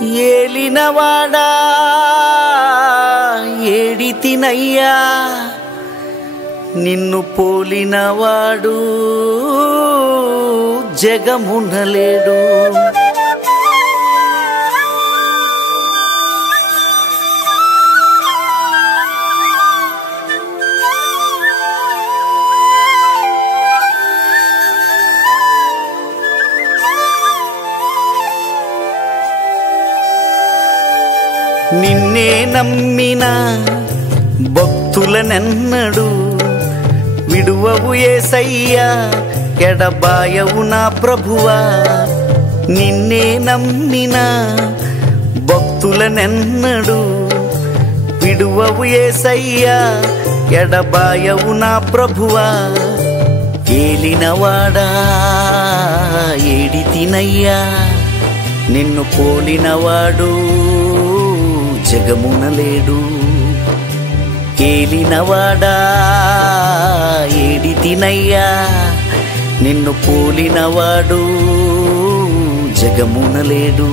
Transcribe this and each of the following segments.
ఏలినవాడా ఏడితినయ్యా నిన్ను పోలినవాడు జగమునలేడు. నిన్నే నమ్మిన భక్తులనెన్నడు విడువవు యేసయ్యా, ఎడబాయవు నా ప్రభువా. నిన్నే నమ్మిన భక్తులనెన్నడు విడువవు యేసయ్యా, ఎడబాయవు నా ప్రభువా. ఏలినవాడా ఏడితినయ్యా నిన్ను పోలినవాడు జగమునలేడు. ఏలినవాడా ఏడితినయ్యా నిన్ను పోలినవాడు జగమునలేడు.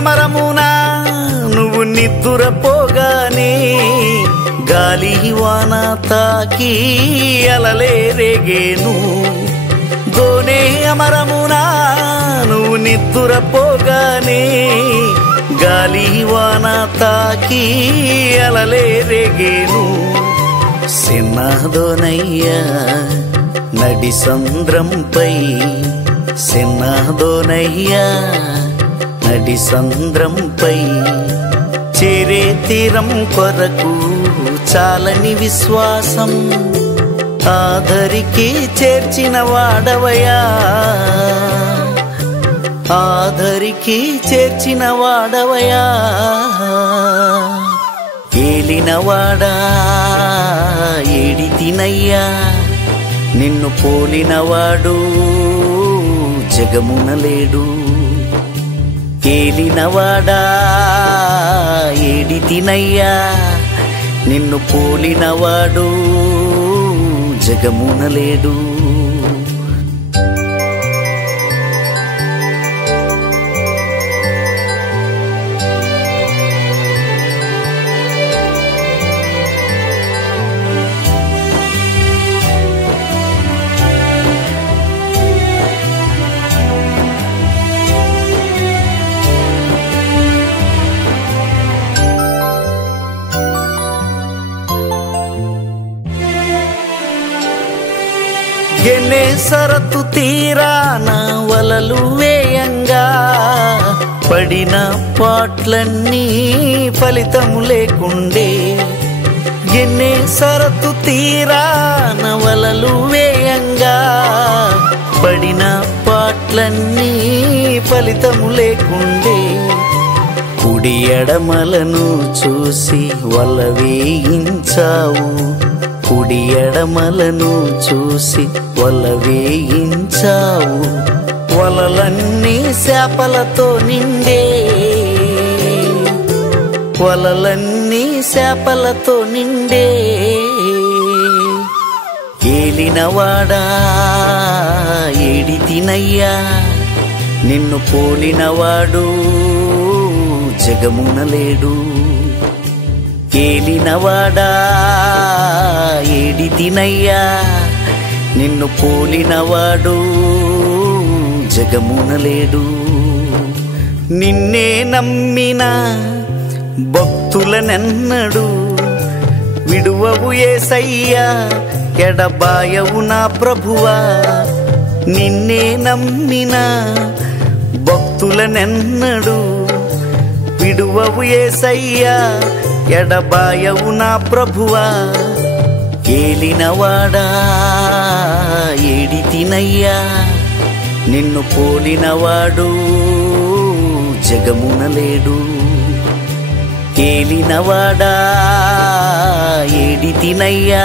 అమరమునా నువ్వు నిద్దురపోగానే గాలి వాన తాకి అలలే రేగేను. దోనే అమరమునా నువ్వు నిద్దురపోగానే గాలి వాన తాకి అలలే రేగేను. సిన్నాదోనయ్యా నడి సంద్రంపై, సిన్నాదోనయ్యా నడి సంద్రంపై చేరే తీరం కొరకు చాలని విశ్వాసం ఆదరికి చేర్చిన వాడవయా, ఆదరికి చేర్చిన వాడవయా. ఏలినవాడా ఏడితినయ్యా నిన్ను పోలినవాడు జగమునలేడు. ఏలినవాడా ఏడితినయ్యా నిన్ను పోలినవాడు జగమునలేడు. గెన్నేసరతు తీరాన వలలు వేయంగా పడిన పాట్లన్నీ ఫలితము లేకుండే. గెన్నేసరతు తీరాన వలలు వేయంగా పడిన పాట్లన్నీ ఫలితము లేకుండే. కుడి ఎడమలను చూసి వల వేయించావు, కుడి ఎడమలను చూసి వల వేయించావు. వలలన్నీ చేపలతో నిండే, వలలన్నీ చేపలతో నిండే. ఏలినవాడా ఏడితినయ్యా నిన్ను పోలినవాడు జగమునలేడు. ఏలినవాడా ఏడితినయ్యా నిన్ను పోలినవాడు జగమునలేడు. నిన్నే నమ్మిన భక్తులనెన్నడు విడువవు యేసయ్యా, ఎడబాయవు నా ప్రభువా. నిన్నే నమ్మిన భక్తులనెన్నడు విడువవు యేసయ్యా, ఎడబాయవు నా ప్రభువా. ఏలినవాడా ఏడితినయ్యా నిన్ను పోలినవాడు జగమున లేడు. ఏలినవాడా ఏడి తినయ్యా,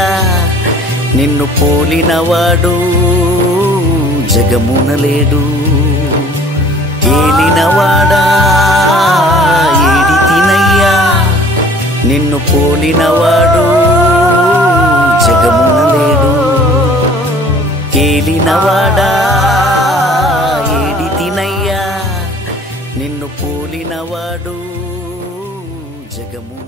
నిన్ను పోలినవాడు జగమున లేడు. ఏలినవాడా ఏడి తినయ్యా, నిన్ను పోలినవాడు జగమున లేడు. ఏలినవాడా ఏడి తినయ్యా, నిన్ను పోలినవాడు జగమున